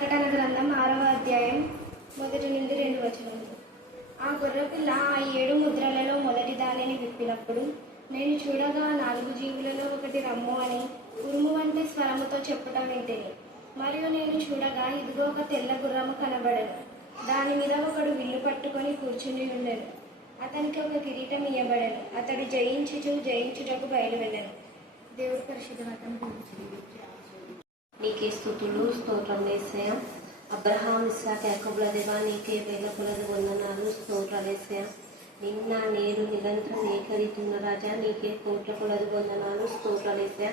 ప్రకటన గ్రంథం 6వ అధ్యాయం 1 నుండి 2 వచనములు. ఆ గొర్రెపిల్ల ఆ 7 ముద్రలలో మొదటి దానిని విప్పినప్పుడు నేను చూడగా 4 జీవులలో ఒకటి రమ్ము అని ఉరుము వంటి స్వరముతో చెప్పుట వింటిని. మరియు నేను చూడగా ఇదిగో ఒక తెల్ల గుర్రము కనబడెను. దాని మీద ఒకడు విల్లు పట్టుకొని కూర్చుని ఉండెను. అతనికి ఒక కిరీటం ఇయ్యబడెను. అతడు జయించుటకు బయలువెళ్ళెను. దేవుడి పరిశుద్ధ వాక్యం నీకే స్తుతులు, స్తోత్రం యేసయ్యా. అబ్రహాం, ఇస్సాకు, యాకోబుల దేవా, నీకే వేల కొలది వందనాలు, స్తోత్రాలు యేసయ్యా. నిన్న నేడు నిరంతరం ఏకరీతున్న రాజా, నీకే కోట్ల కొలది వందనాలు, స్తోత్రాలు యేసయ్యా.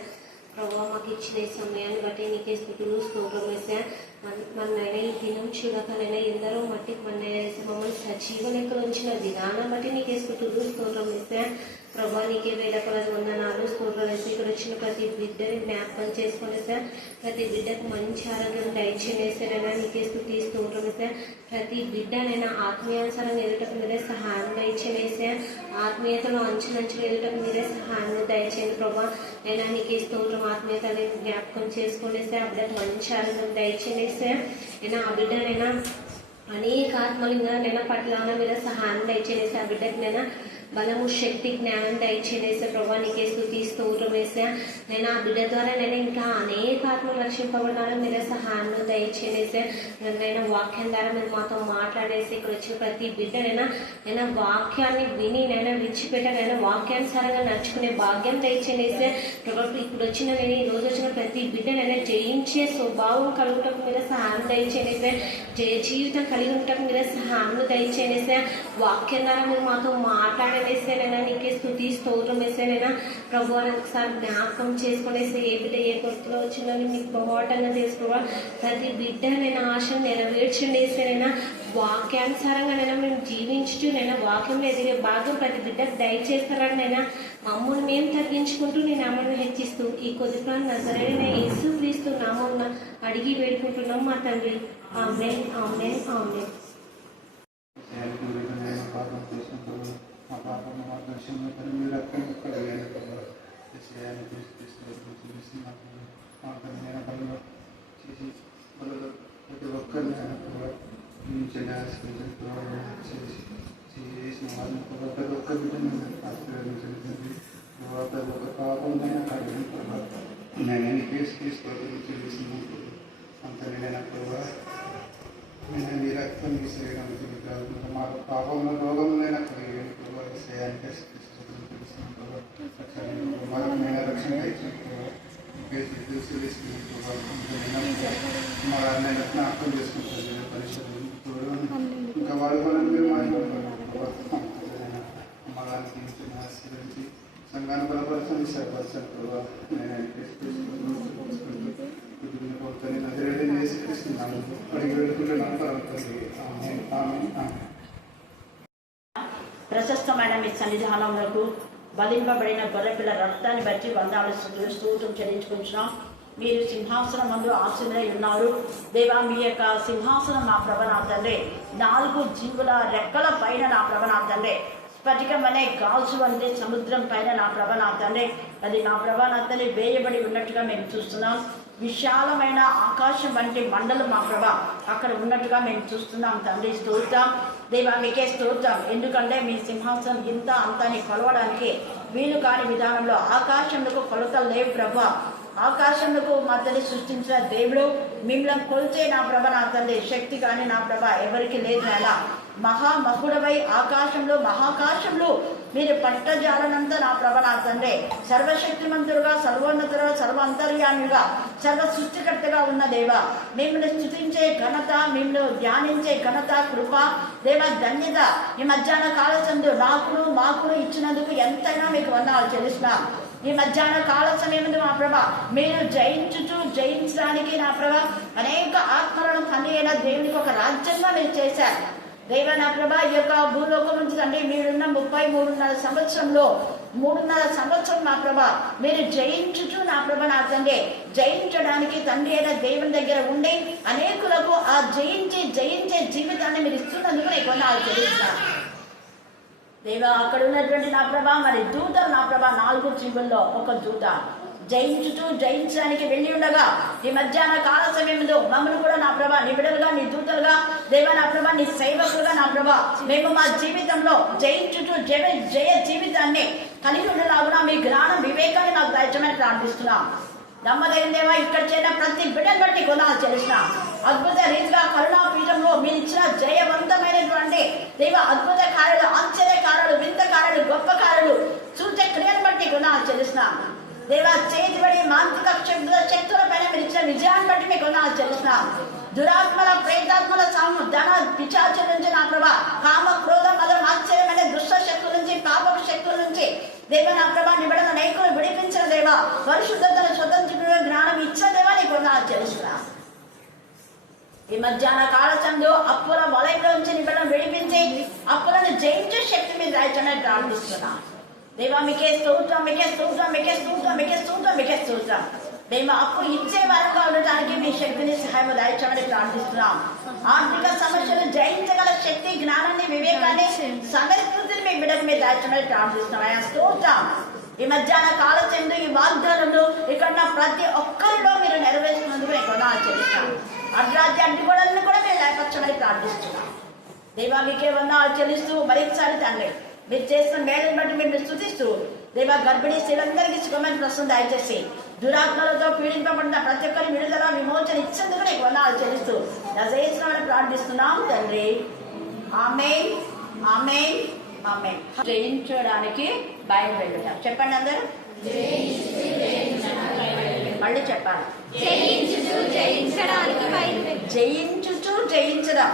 ప్రభావ మాకు ఇచ్చిన ఈ సమయాన్ని బట్టి నీకే స్తుతులు, స్తోత్రం యేసయ్యా. మనైనా ఈ దినం చూడకనైనా ఎందరో మట్టికి మమ్మల్ని సజీవ లెక్కలు ఉంచిన విధానం బట్టి నీకే స్తుతులు, స్తోత్రం యేసయ్యా. ప్రభా నీకే వేల కొలది వందనాలు, స్తోత్రాలు వేసి ఇక్కడ వచ్చిన ప్రతి బిడ్డని జ్ఞాపకం చేసుకుని సార్, ప్రతి బిడ్డకు మంచి ఆరోగ్యం దయచేసేనైనా నీకే స్తుతి, స్తోత్రం సార్. ప్రతి బిడ్డనైనా ఆత్మీయానుసారంగా ఎదుటకు మీరే సహాయం దయచేసా, ఆత్మీయతలో అంచులంచులు ఎదుటకు మీరే సహాయం దయచేయండి ప్రభా. అయినా నీకే స్తోత్రం, ఆత్మీయతని జ్ఞాపకం చేసుకునే సార్, ఆ బిడ్డకు మంచి ఆరోగ్యం దయచేసా. అయినా ఆ బిడ్డనైనా అనేక ఆత్మలుగా నేను పట్ల మీద సహాయం దయచేసా, ఆ బిడ్డకి నేను బలము, శక్తి, జ్ఞానం దయచేసే ప్రభా నీకే స్తుతి, స్తోత్రం వేసా. నేను ఆ బిడ్డ ద్వారా నేను ఇంకా అనేక ఆత్మలు రక్షింపబడాలని మీరే సహాయం దయచేసే. నేను వాక్యం ద్వారా మీరు మాతో మాట్లాడేసి ఇక్కడ వచ్చిన ప్రతి బిడ్డనైనా వాక్యాన్ని విని నేను విడిచిపెట్టానైనా వాక్యానుసారంగా నడుచుకునే భాగ్యం దయచేసే ప్రభా. ఇప్పుడు వచ్చిన నేను ఈ రోజు వచ్చిన ప్రతి బిడ్డనైనా జయించే స్వభావం కలుగుటకు మీరే సహాయం దయచేసే, జయ జీవితం కలిగి ఉండటకు మీరే సహాయం దయచేసే. వాక్యం ద్వారా మీరు మాతో మాట్లాడేసేనైనా నీకే స్తుతి, స్తోత్రం వేసేనైనా ప్రభు ఒకసారి జ్ఞాపకం చేసుకునేసి ఏ బిడ్డ ఏ కొరతలో వచ్చిందని మీకు బహుటంగా తెలుసుకోవా. ప్రతి బిడ్డ నేను ఆశను నెరవేర్చండి వేసేనైనా వాక్యానుసారంగా మేము జీవించుతూ వాక్యంలో ఎదిగే భాగం ప్రతి బిడ్డకు దయచేస్తారని మమ్మల్ని మేము తగ్గించుకుంటూ నేను అమ్మను హెచ్చిస్తూ ఈ కొద్ది ప్రాణం నజరేయుడైన యేసు క్రీస్తు నామమున అడిగి వేడుకుంటున్నాం మా తండ్రి. ఆమేన్, ఆమేన్, ఆమేన్. ప్రతి ఒక్కరిని ప్రతి ఒక్క బిడ్డను ఆశీర్వదించండి. ప్రతి ఒక్క పాపంలో నేను కేసు తీసుకోవడం చెల్లిస్తున్నాను. అంత నేనైనా ప్రభావ నేను మీ రక్తం మీ శరీరం మా పాపంలో రోగంలోనైనా కలిగాను ప్రభావ. విషయానికి తెలుస్తున్నాను ప్రభావ. మరొకనైనా రక్షణ ఇచ్చిన ప్రభావ తెలుసుకున్నాను ప్రభావ. మా నేను జ్ఞాపకం చేసుకుంటాను పరిశుభ్రం ఇంకా వాడుకోవాలని మీరు మా మగానికి ఆశీర్వదించి సంఘాన్ని బలపరచండి, సరిపరచండి ప్రభావ. నేను ప్రశస్తమైన మీ సన్నిధానములకు బలింపబడిన గొర్రెపిల్ల రక్తాన్ని బట్టి వందనాలు స్తోత్రం చెల్లించుకుంటున్నాం. మీరు సింహాసనం ముందు ఆశీనులై ఉన్నారు దేవా. మీ యొక్క సింహాసనం నా ప్రభనాథండే, 4 జీవుల రెక్కల పైన నా ప్రభనాథండే, స్ఫటికం అనే గాజు అంటే సముద్రం పైన నా ప్రభనాథండే, అది నా ప్రభనాథండే వేయబడి ఉన్నట్టుగా మేము చూస్తున్నాం. విశాలమైన ఆకాశం వంటి మండలం మా ప్రభ అక్కడ ఉన్నట్టుగా మేము చూస్తున్నాం తండ్రి. స్తోత్రం దేవా, మీకే స్తోత్రం. ఎందుకంటే మీ సింహాసనం ఇంత అంతాన్ని కొలవడానికి వీలు కాని విధానంలో ఆకాశంలో కొలతలు లేవు ప్రభ. ఆకాశంలో మా తల్లి సృష్టించిన దేవుడు మిమ్మల్ని కొలిచే నా ప్రభ నా తల్లి శక్తి కానీ నా ప్రభ ఎవరికి లేదు. అలా మహామహుడవై ఆకాశంలో మహాకాశంలో మీరు పట్టజాలనంతా నా ప్రభ నా తండ్రి సర్వశక్తిమంతుడుగా, సర్వోన్నతుడుగా, సర్వ అంతర్యామిగా, సర్వ సృష్టికర్తగా ఉన్న దేవ, మిమ్మల్ని స్తుతించే ఘనత, మిమ్మల్ని ధ్యానించే ఘనత, కృప దేవ, ధన్యత ఈ మధ్యాహ్న కాల సందు మాకును ఇచ్చినందుకు ఎంతైనా మీకు వందనాలు చెల్లిస్తున్నాం. ఈ మధ్యాహ్న కాల సమయంలో మా ప్రభ మీరు జయించడానికి నా ప్రభ అనేక ఆత్మలను కన్య అయిన దేవునికి ఒక రాజ్యంగా మీరు చేశారు దేవ. నా ప్రభ ఈ యొక్క భూలోకం నుంచి తండ్రి మీరున్న 33.5 సంవత్సరంలో 3.5 సంవత్సరం నా ప్రభ మీరు జయించుచు నా ప్రభ నా తండ్రి జయించడానికి తండ్రి అయిన దేవుని దగ్గర ఉండి అనేకులకు ఆ జయించే జీవితాన్ని మీరు ఇస్తున్నందుకు నీకు వందనాలు చెల్లిస్తున్నాను దేవ. అక్కడ ఉన్నటువంటి నా ప్రభ మరి దూతలు నా ప్రభ 4 జీవుల్లో ఒక దూత జయించుతూ జయించడానికి వెళ్ళి ఉండగా ఈ మధ్యాహ్న కాల సమయంలో మమ్మల్ని కూడా నా ప్రభా నీ బిడ్డలుగా నీ దూతలుగా దేవా నా ప్రభా నీ సేవకులుగా నా ప్రభా మేము మా జీవితంలో జయించుతూ జయ జీవితాన్ని కలిగి ఉండేలాగున మీ జ్ఞానం వివేకాన్ని నాకు దయచమని ప్రార్థిస్తున్నాం. నమ్మదగిన దేవా ఇక్కడ చేరిన ప్రతి బిడ్డను బట్టి కొనాలి తెలుస్తున్నాం. అద్భుత రీతిగా కరుణా పీఠంలో మీరు ఇచ్చిన జయవంతమైనటువంటి దేవ అద్భుత కార్యాలు, ఆశ్చర్య కార్యాలు, వింత కార్యాలు, గొప్ప కార్యాలు, సూచ క్రియను బట్టి కొనాలి తెలుస్తున్నాం. దేవా చేతిబడి మాంత్రిక శక్తుల పైన మీరు ఇచ్చిన విజయాన్ని బట్టి మీకు కొనాలి తెలుస్తున్నాం. దురాత్మల ప్రేతాత్మల సాము ధన పిచాచు నుంచి నా ప్రభా కామ క్రోధ మదం ఆశ్చర్యమైన దుష్ట శక్తుల నుంచి పాపపు శక్తుల నుంచి దేవ నా ప్రభా నిబడన నైకులు విడిపించిన దేవా పరిశుద్ధతను స్వతంత్ర జ్ఞానం ఇచ్చిన దేవా నీకు కొనాలి తెలుస్తున్నాం. ఈ మధ్యాహ్న కాలచంలో అప్పుల వలయంలో నుంచి నిబడన విడిపించి అప్పులను జయించే శక్తి మీద రాయించడానికి ప్రార్థిస్తున్నాం. దేవా మీకే స్తోత్రం, మీకే స్తోత్రం, మీకే స్తోత్రం, మీకే స్తోత్రం, మీకే స్తోత్రం. దేవా అప్పు ఇచ్చే వరంగా ఉండటానికి మీ శక్తిని సహాయం దాయించమని ప్రార్థిస్తున్నాం. ఆర్థిక సమస్యలు జయించగల శక్తి, జ్ఞానాన్ని, వివేకాన్ని, సమస్కృతిని మీ బిడ్డకు మీరు దాయించమని ప్రార్థిస్తున్నాం. ఆయన స్తోత్రం. ఈ మధ్యాహ్న కాల చెందు ఈ వాగ్దానంలో ఇక్కడ ప్రతి ఒక్కరిలో మీరు నెరవేర్చినందుకు నేను కొనాలి చెల్లిస్తాను. అర్ధరాజ్య అడ్డుగోడలను కూడా మీరు లేపచ్చమని ప్రార్థిస్తున్నాం. దేవా మీకే వందనాలు చెల్లిస్తూ మరొకసారి తండ్రి మీరు చేసిన మేళను బట్టి మీరు స్తుతిస్తూ దేవా గర్భిణీ స్త్రీలందరికీ సుఖమైన ప్రశ్న దయచేసి దురాత్మలతో పీడింపబడిన ప్రతి ఒక్కరి విడుదల విమోచన ఇచ్చేందుకు నీకు వందనాలు చెల్లిస్తూ నజరేయుని ప్రార్థిస్తున్నాం తండ్రి. ఆమేన్, ఆమేన్, ఆమేన్. జయించడానికి బయలువెళ్ళుట చెప్పండి అందరూ. మళ్ళీ చెప్పాలి. జయించుచు జయించడం,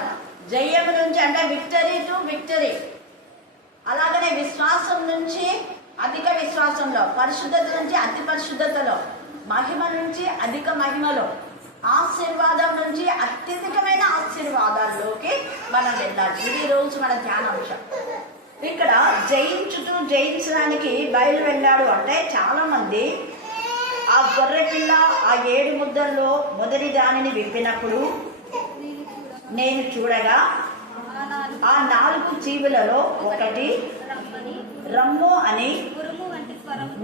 జయము నుంచి అంటే విక్టరీ టు విక్టరీ. అలాగనే విశ్వాసం నుంచి అధిక విశ్వాసంలో, పరిశుద్ధత నుంచి అతి పరిశుద్ధతలో, మహిమ నుంచి అధిక మహిమలో, ఆశీర్వాదం నుంచి అత్యధికమైన ఆశీర్వాదాల్లోకి మనం వెళ్ళాలి. ఇది రోజు మన ధ్యానాంశం. ఇక్కడ జయించుతూ జయించడానికి బయలు వెళ్ళాడు అంటే చాలా మంది ఆ గొర్రె పిల్ల ఆ 7 ముద్దల్లో మొదటి దానిని విప్పినప్పుడు నేను చూడగా ఆ 4 జీవులలో ఒకటి రమ్ము అని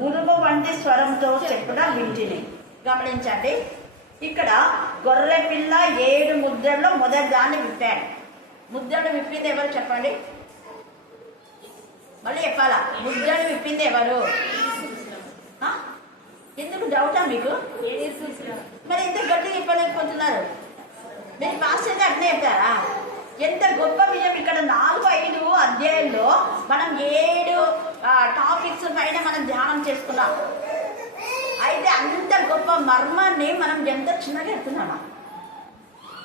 ఉరుము వంటి స్వరంతో చెప్పుట వింటిని. గమనించండి, ఇక్కడ గొర్రె పిల్ల 7 ముద్దల్లో మొదటి దాన్ని విప్పాడు. ముద్దను విప్పింది ఎవరు చెప్పండి? మళ్ళీ చెప్పాలా? ముద్దను విప్పింది ఎవరు? ఎందుకు డౌటా మీకు? మరి ఎంత గట్టి చెప్పలేకపోతున్నారు? మీరు పాస్ అయితే అట్నే చెప్తారా? ఎంత గొప్ప విజయం! ఇక్కడ 4-5 అధ్యాయుల్లో మనం 7 టాపిక్స్ పైన మనం ధ్యానం చేసుకున్నాం. అయితే అంత గొప్ప మర్మాన్ని మనం ఎంత చిన్నగా ఎత్తున్నామా?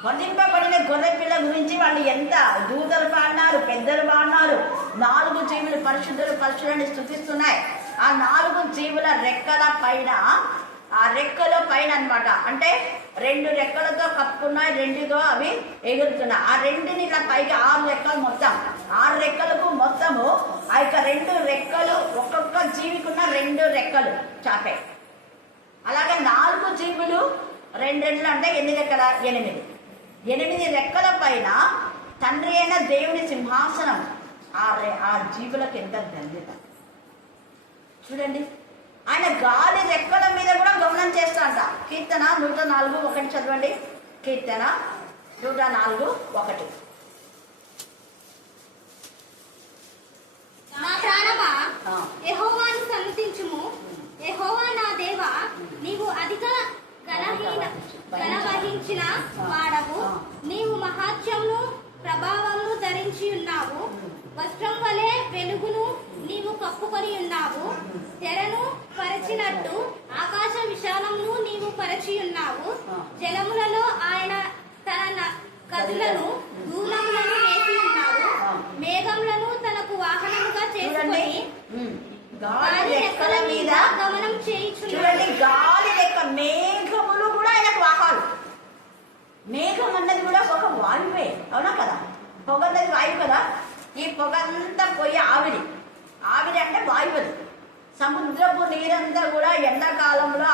వధింపబడిన గొర్రె పిల్ల గురించి వాళ్ళు ఎంత దూతలు పాడినారు, పెద్దలు పాడినారు. 4 జీవులు పరిశుద్ధులని స్తుతిస్తున్నాయి. ఆ 4 జీవుల రెక్కల పైన, ఆ రెక్కల పైన అన్నమాట, అంటే 2 రెక్కలతో కప్పుకున్నాయి, 2తో అవి ఎగురుతున్నాయి. ఆ 2ని ఇట్లా పైకి 6 రెక్కలు, మొత్తం 6 రెక్కలకు మొత్తము ఆ యొక్క 2 రెక్కలు, ఒక్కొక్క జీవికున్న 2 రెక్కలు చాపాయి. అలాగే 4 జీవులు 2 అంటే 8 రెక్కల 8 రెక్కల పైన తండ్రి అయిన దేవుని సింహాసనం. ఆ జీవులకు ఎంత ధన్యత చూడండి. ఆయన గాలి రెక్కల మీద కూడా గమనం చేస్తాడంట. కీర్తన 104:1 చదవండి. కీర్తన 104:1. నా ప్రాణమా యెహోవాను సన్నుతించుము. యెహోవా నా దేవా, నీవు అధిక గణవహించిన వాడవు. నీవు మహాత్యమును ప్రభావము ధరించి ఉన్నావు. వస్త్రం వలె వెలుగును నీవు కప్పుకొని ఉన్నావు. తెరను పరిచినట్టు ఆకాశ విశాలమును నీవు పరిచి ఉన్నావు. జలములలో ఆయన తన కదులను దూలములను వేసి ఉన్నావు. మేఘములను తనకు వాహనముగా చేసుకొని గాలి రెక్కల మీద గమనం చేయుచున్నాడు. గాలి రెక్క, మేఘములు కూడా ఆయనకు వాహాలు. మేఘం అన్నది కూడా ఒక వాయువే, అవునా కదా? పొగ అన్నది వాయువు కదా. ఈ పొగంతా పోయి ఆవిరి అంటే వాయువులు. సముద్రపు నీరంతా కూడా ఎండాకాలంలో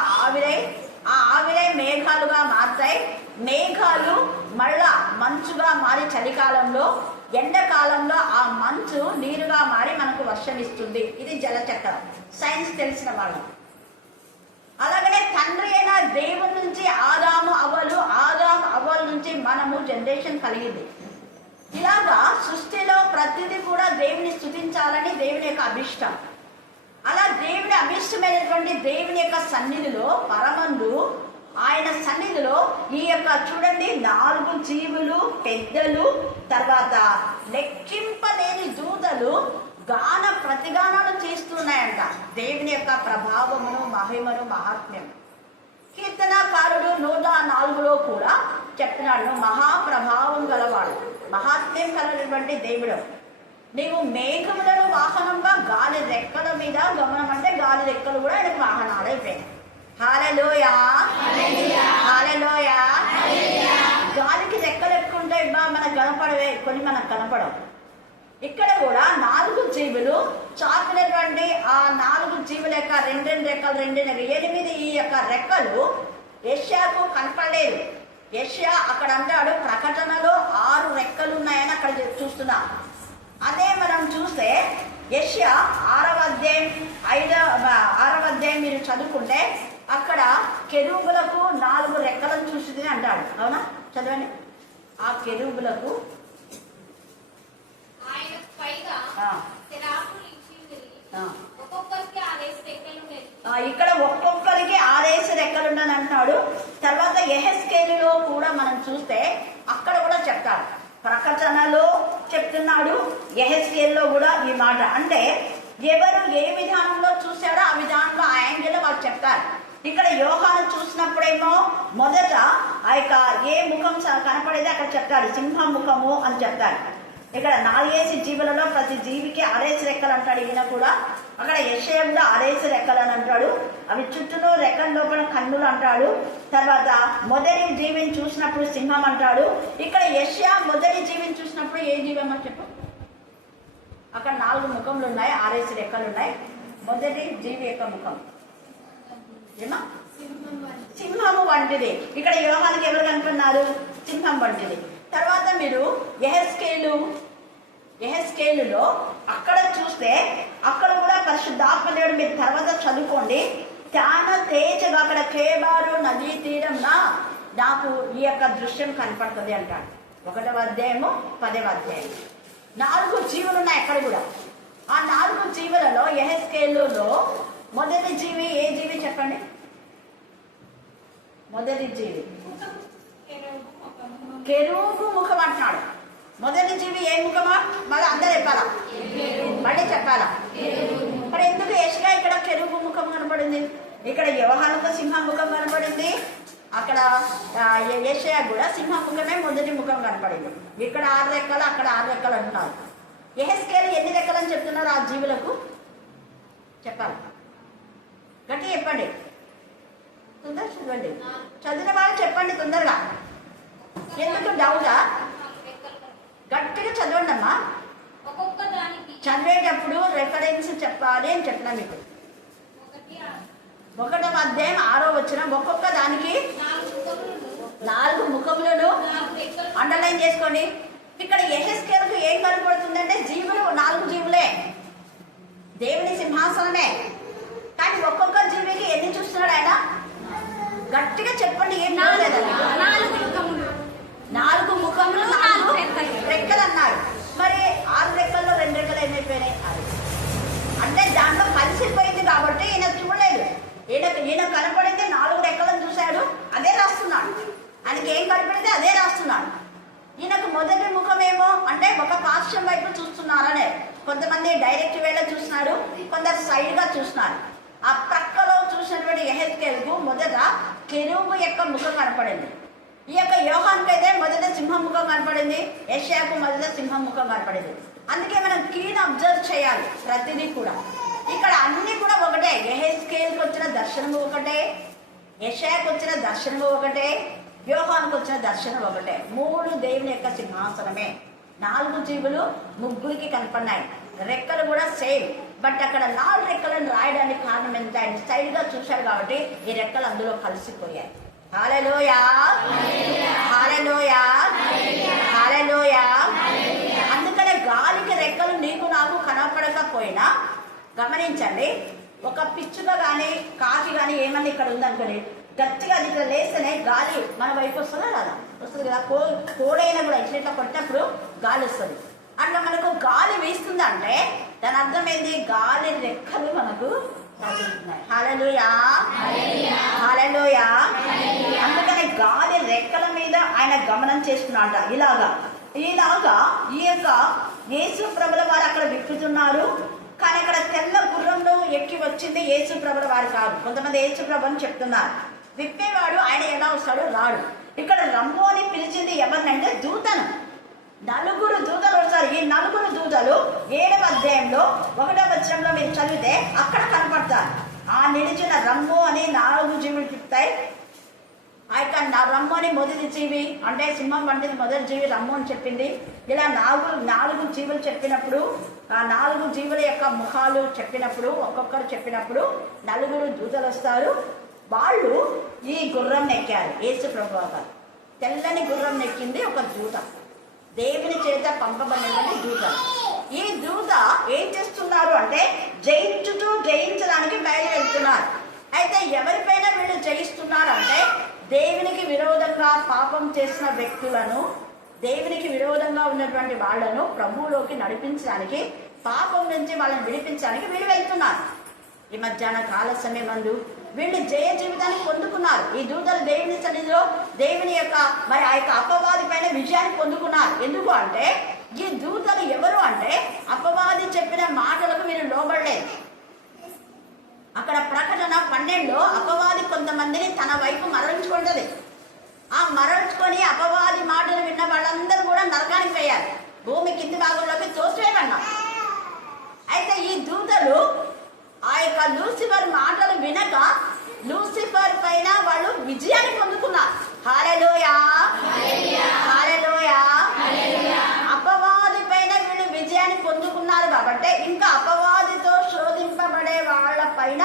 ఆ ఆవిరై మేఘాలుగా మారుతాయి. మేఘాలు మళ్ళా మంచుగా మారి చలికాలంలో, ఎండాకాలంలో ఆ మంచు నీరుగా మారి మనకు వర్షం ఇస్తుంది. ఇది జలచక్రం. సైన్స్ తెలిసిన వాళ్ళు. అలాగనే తండ్రి అయిన దేవుని నుంచి ఆదాము అవ్వల నుంచి మనము జనరేషన్ కలిగింది. ఇలాగా సృష్టిలో ప్రతిదీ కూడా దేవుని స్తుతించాలని దేవుని యొక్క అభిష్టం. అలా దేవుని అభిష్టమైనటువంటి దేవుని యొక్క సన్నిధిలో పరమందు ఆయన సన్నిధిలో ఈ యొక్క చూడండి 4 జీవులు, పెద్దలు, తర్వాత లెక్కింపలేని దూతలు ప్రతిగానాలు చేస్తున్నాయంట దేవుని యొక్క ప్రభావమును, మహిమను, మహాత్మ్యం. కీర్తనకారుడు 104లో కూడా చెప్తున్నాడు, మహాప్రభావం గలవాడు, మహాత్మ్యం కలిగినటువంటి దేవుడు. నీవు మేఘములను వాహనంగా, గాలి రెక్కల మీద గమనం అంటే గాలి రెక్కలు కూడా ఆయనకు వాహనాలు అయిపోయాయి. హల్లెలూయా, హల్లెలూయా. గాలికి రెక్కలు ఎక్కువ ఉంటాయి, మనకు కనపడవే, కొన్ని మనకు కనపడవు. ఇక్కడ కూడా 4 జీవులు చాపినటువంటి ఆ 4 జీవుల యొక్క 2 రెక్కలు 8 ఈ యొక్క రెక్కలు యెషయాకు కనపడలేదు. యెషయా అక్కడ అంటాడు ప్రకటనలో 6 రెక్కలు ఉన్నాయని అక్కడ చూస్తున్నా. అదే మనం చూస్తే యెషయా 6వ అధ్యాయం మీరు చదువుకుంటే అక్కడ కెరూబులకు 4 రెక్కలను చూసింది అంటాడు. అవునా, చదవండి. ఆ కెరూబులకు ఇక్కడ ఒక్కొక్కరికి 6 రెక్కలుండని అంటున్నాడు. తర్వాత యెహెజ్కేలులో కూడా మనం చూస్తే అక్కడ కూడా చెప్తాడు, ప్రకటనలో చెప్తున్నాడు, యెహెజ్కేలులో కూడా ఈ మాట. అంటే ఎవరు ఏ విధానంలో చూశాడో ఆ విధానంలో ఆ యాంగిల్లో వాళ్ళు చెప్తారు. ఇక్కడ యోహాను చూసినప్పుడేమో మొదట ఆ యొక్క ఏ ముఖం కనపడేది అక్కడ చెప్తాడు, సింహం ముఖము అని చెప్తాడు. ఇక్కడ 4 జీవులలో ప్రతి జీవికి 6 రెక్కలు అంటాడు ఈయన కూడా. అక్కడ యెషయా కూడా 6 రెక్కలు అని అంటాడు. అవి చుట్టూను రెక్కల లోపల కన్నులు అంటాడు. తర్వాత మొదటి జీవిని చూసినప్పుడు సింహం అంటాడు. ఇక్కడ యెషయా మొదటి జీవిని చూసినప్పుడు ఏ జీవమో చెప్పు. అక్కడ 4 ముఖములు ఉన్నాయి, 6 రెక్కలు ఉన్నాయి. మొదటి జీవి యొక్క ముఖం ఏమా సింహము వంటిది. ఇక్కడ యోహానికి ఎవరు కనుక్కున్నారు, సింహం వంటిది. తర్వాత మీరు యెహెజ్కేలులో అక్కడ చూస్తే అక్కడ కూడా పరిశుద్ధాత్మ దేవుడు, మీరు తర్వాత చదువుకోండి, చాలా తేజగా అక్కడ కేబారు నదీ తీరంన నాకు ఈ యొక్క దృశ్యం కనపడుతుంది అంటాడు. 1వ అధ్యాయము 10వ అధ్యాయం. 4 జీవులు ఉన్నాయి అక్కడ కూడా. ఆ 4 జీవులలో యెహెజ్కేలులో మొదటి జీవి ఏ జీవి చెప్పండి. మొదటి జీవి కెరూబు ముఖం అంటున్నాడు. మొదటి జీవి ఏ ముఖమా, మళ్ళీ అందరు చెప్పాలా, మళ్ళీ చెప్పాలా. మరి ఎందుకు యెషయా ఇక్కడ కెరూబు ముఖం కనపడింది, ఇక్కడ యోహానుకు సింహం ముఖం కనపడింది, అక్కడ యెషయా కూడా సింహం ముఖమే మొదటి ముఖం కనపడింది. ఇక్కడ 6 రెక్కలు, అక్కడ 6 రెక్కలు అంటున్నారు. యెహెజ్కేలు ఎన్ని రెక్కలు అని చెప్తున్నారు ఆ జీవులకు చెప్పాలి, గట్టి చెప్పండి, తొందర చదవండి, చదివిన వాళ్ళు చెప్పండి తొందరగా. ఎందుకు డౌటా, గట్టిగా చదవండి అమ్మా. చదివేటప్పుడు రెఫరెన్స్ చెప్పాలి అని చెప్పినా మీకు. 1వ అధ్యాయం 6వ వచనం, ఒక్కొక్క దానికి 4 ముఖములను అండర్లైన్ చేసుకోండి. ఇక్కడ యెహెజ్కేలుకు ఏం కనపడుతుందంటే జీవులు 4 జీవులే, దేవుని సింహాసనమే. కానీ ఒక్కొక్క జీవికి ఎన్ని చూస్తున్నాడు ఆయన, గట్టిగా చెప్పండి. ఏం 4 ముఖములు 4 రెక్కలు అన్నారు. మరి 6 రెక్కల్లో 2 రెక్కలు ఏమైపోయినాయి, అంటే దాంట్లో కలిసిపోయింది కాబట్టి ఈయన చూడలేదు. ఈయన కనపడితే 4 రెక్కలను చూశాడు, అదే రాస్తున్నాడు. ఆయనకి ఏం కనపడితే అదే రాస్తున్నాడు. ఈయనకు మొదటి ముఖమేమో అంటే ఒక పార్శ్వం వైపు చూస్తున్నారనే, కొంతమంది డైరెక్ట్ వేలో చూస్తున్నారు, కొందరు సైడ్గా చూస్తున్నారు. ఆ ప్రక్కలో చూసినటువంటి యెహెజ్కేలుకు మొదట కెరూబు యొక్క ముఖం కనపడింది. ఈ యొక్క యోహానుకు అయితే మొదట సింహం ముఖం కనపడింది, యెషయాకు మొదట సింహం ముఖం కనపడింది. అందుకే మనం కీన్ అబ్జర్వ్ చేయాలి ప్రతిదీ కూడా. ఇక్కడ అన్ని కూడా ఒకటే, యెహెజ్కేలుకు వచ్చిన దర్శనము ఒకటే, యెషయాకు వచ్చిన దర్శనము ఒకటే, యోహానుకు వచ్చిన దర్శనం ఒకటే. 3 దేవుని యొక్క సింహాసనమే. 4 జీవులు 3కి కనపడినాయి, రెక్కలు కూడా సేమ్. బట్ అక్కడ 4 రెక్కలను రాయడానికి కారణం ఎంత, ఆయన స్టైల్గా చూశారు కాబట్టి ఈ రెక్కలు అందులో కలిసిపోయాయి. హల్లెలూయా, హల్లెలూయా, హల్లెలూయా. అందుకనే గాలికి రెక్కలు నీకు నాకు కనపడకపోయినా గమనించండి, ఒక పిచ్చుక కానీ కాకి కానీ ఏమన్నా ఇక్కడ ఉందనుకోండి, గట్టిగా అది ఇక్కడ లేస్తేనే గాలి మన వైపు వస్తుందా రాదా? వస్తుంది కదా. కోడైనా కూడా ఇట్లా కొట్టినప్పుడు గాలి వస్తుంది. అట్లా మనకు గాలి వీస్తుంది అంటే దాని అర్థం ఏంది? గాలి రెక్కలు మనకు తగులుతున్నాయి. హల్లెలూయా, హల్లెలూయా. అందుకని గాలి రెక్కల మీద ఆయన గమనం చేస్తున్నాడ. ఇలాగా ఈ యొక్క యేసు ప్రభుల వారు అక్కడ విప్పుతున్నారు. కానీ అక్కడ తెల్ల గుర్రంలో ఎక్కి వచ్చింది యేసు ప్రభుల వారు కాదు. కొంతమంది యేసు ప్రభు అని చెప్తున్నారు. విప్పేవాడు ఆయన ఎలా వస్తాడో రాడు. ఇక్కడ రమ్ము అని పిలిచింది ఎవరినంటే దూతను. 4 దూతలు వస్తారు. ఈ 4 దూతలు 7వ అధ్యాయంలో 1వ వచనంలో మీరు చదివితే అక్కడ కనపడతారు. ఆ నిలిచిన రమ్ము అని 4 జీవులు చెప్తాయి. ఆ యొక్క రమ్ము అని మొదటి జీవి అంటే సింహం వంటిది మొదటి జీవి రమ్ము అని చెప్పింది. ఇలా 4 జీవులు చెప్పినప్పుడు ఆ 4 జీవుల యొక్క ముఖాలు చెప్పినప్పుడు ఒక్కొక్కరు చెప్పినప్పుడు 4 దూతలు వస్తారు. వాళ్ళు ఈ గుర్రం ఎక్కారు. యేసు ప్రభువు గారు తెల్లని గుర్రం ఎక్కింది ఒక దూత, దేవుని చేత పంపబడినటువంటి దూత. ఈ దూత ఏం చేస్తున్నారు అంటే జయించడానికి బయలుదేరుతున్నారు. అయితే ఎవరిపైన వీళ్ళు జయిస్తున్నారు అంటే దేవునికి విరోధంగా పాపం చేసిన వ్యక్తులను, దేవునికి విరోధంగా ఉన్నటువంటి వాళ్లను ప్రభువులోకి నడిపించడానికి, పాపం నుంచి వాళ్ళని విడిపించడానికి వీళ్ళు వెళ్తున్నారు. ఈ మధ్యాహ్న కాల సమయమందు వీళ్ళు జయ జీవితాన్ని పొందుకున్నారు. ఈ దూతలు దేవుని సన్నిధిలో దేవుని యొక్క మరి ఆ యొక్క అపవాది పైన విజయాన్ని పొందుకున్నారు. ఎందుకు అంటే ఈ దూతలు ఎవరు అంటే అపవాది చెప్పిన మాటలకు వీళ్ళు లోబడలేదు. అక్కడ ప్రకటన 12లో అపవాది కొంతమందిని తన వైపు మరల్చుకుంటుంది. ఆ మరల్చుకొని అపవాది మాటలు విన్న వాళ్ళందరూ కూడా నరకానికి పోయారు, భూమి కింది భాగంలోకి తోసివేయమన్నారు. అయితే ఈ దూతలు ఆ యొక్క లూసిఫర్ మాటలు వినక లూసిఫర్ పైన వాళ్ళు విజయాన్ని పొందుకున్నారు. హల్లెలూయా, హల్లెలూయా. అపవాది పైన వీళ్ళు విజయాన్ని పొందుకున్నారు కాబట్టి ఇంకా అపవాదితో శోధింపబడే వాళ్ళ పైన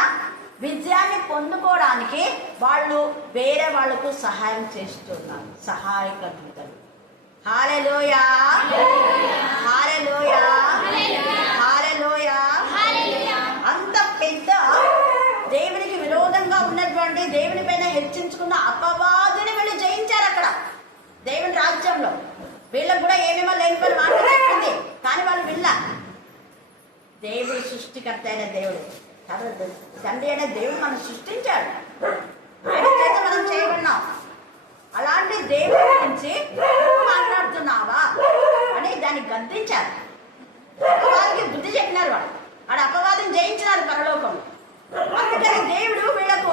విజయాన్ని పొందుకోవడానికి వాళ్ళు వేరే వాళ్లకు సహాయం చేస్తున్నారు, సహాయక దూతలు. హల్లెలూయా, హల్లెలూయా, హల్లెలూయా. అంత పెద్ద దేవునికి విరోధంగా ఉన్నటువంటి దేవుని పైన హెచ్చించుకున్న అపవాదిని వీళ్ళు జయించారు అక్కడ దేవుని రాజ్యంలో. వీళ్ళకు కూడా ఏమేమో లేనిపోయిన మాట చెప్పింది, కానీ వాళ్ళు విన్నా. దేవుడు సృష్టికర్త అయిన దేవుడు, తండ్రి అయిన దేవుడు మనం సృష్టించాడు, ఆయన చేత మనం చేయబడినాం. అలాంటి దేవుడి గురించి మాట్లాడుతున్నావా అని దాన్ని గద్దించారు. అపవాదికి బుద్ధి చెప్పినారు. వాడు అపవాదిని జయించినారు పరలోకం. అందుకని దేవుడు వీళ్ళకు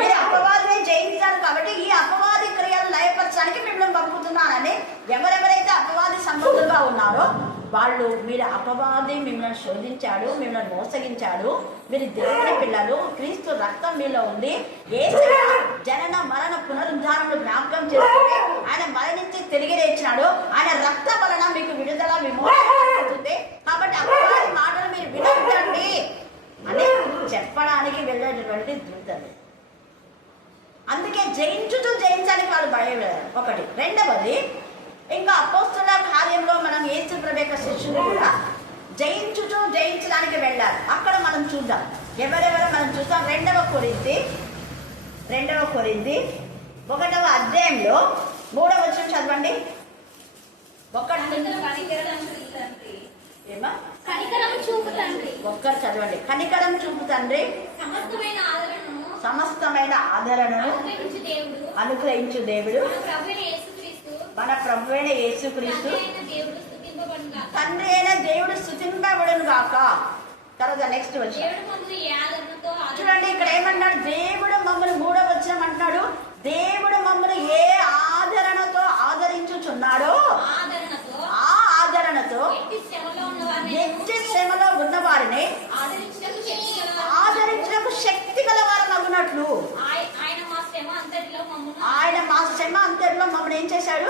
మీరు అపవాదిని జయించారు కాబట్టి ఈ అపవాది క్రియలు లయపరచడానికి మిమ్మల్ని పంపుతున్నానని ఎవరెవరైతే అపవాది సంబంధంగా ఉన్నారో వాళ్ళు, మీరు అపవాది మిమ్మల్ని శోధించాడు, మిమ్మల్ని మోసగించాడు, మీరు దేవుని పిల్లలు, క్రీస్తు రక్తం మీలో ఉంది, యేసయ్య జనన మరణ పునరుద్ధానములు జ్ఞాపకం చేసుకుని ఆయన మరణించి తిరిగి లేచినాడు, ఆయన రక్తం వలన మీకు విడుదల విమోచన అవుతుంది, కాబట్టి అపవాది మాటలు మీరు వినొద్దండి అని చెప్పడానికి వెళ్ళేటటువంటి దూతలు. అందుకే జయించడానికి వాళ్ళు భయపడారు. ఒకటి. రెండవది, ఇంకా అపోస్తుల కార్యంలో మనం యేసు ప్రభు యొక్క శిష్యులు కూడా జయించడానికి వెళ్ళారు. అక్కడ మనం చూద్దాం ఎవరెవరో మనం చూద్దాం. 2వ కొరింథీ 1వ అధ్యాయంలో 3వ వచనం చదవండి. ఒక్కరు చదవండి. కనికరం చూపు తండ్రి సమస్తమైన ఆదరణను అనుగ్రహించు దేవుడు మన ప్రభువైన యేసుక్రీస్తు తండ్రి అయిన దేవుడు స్తుతింపబడును గాక. తర్వాత నెక్స్ట్ వచ్చి చూడండి, ఇక్కడ ఏమన్నాడు? దేవుడు మమ్మల్ని 3వ వచనం అంటున్నాడు, దేవుడు మమ్మల్ని ఏ ఆదరణతో ఆదరించుచున్నాడో ఆ ఆదరణతో ఎట్టి శ్రమలో ఉన్న వారిని ఆదరించడానికి శక్తి గల వారు నవ్వునట్లు ఆయన మా శ్రమ అంతటిలో మమ్మల్ని ఏం చేశాడు?